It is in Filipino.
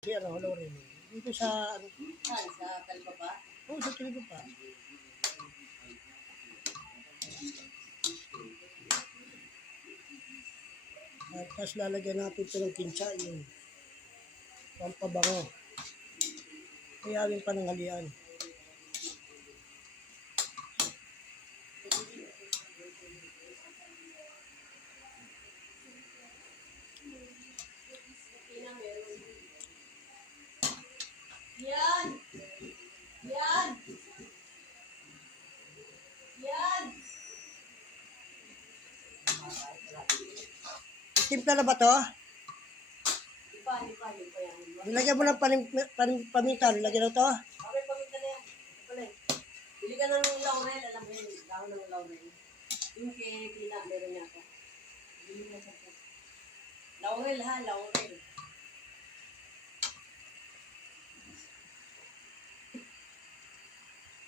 Si ano, Loren. Dito sa, ano, Saan? Sa Talbaba? sa Tiligo pa. At tapos lalagyan natin ito ng kinsa, yung pampabango. Kayawin pa ng halian. Yan! Yan! Yan! Timpla na ba to? Ipa yan. Nilagyan mo ng paminta. Nilagyan na to? Okay, paminta na yan. Pala eh. Bili ka ng laurel. Alam mo yun, dahon ng laurel. Yung kay Pina, meron niya ako. Bili mo sa laurel ha, laurel.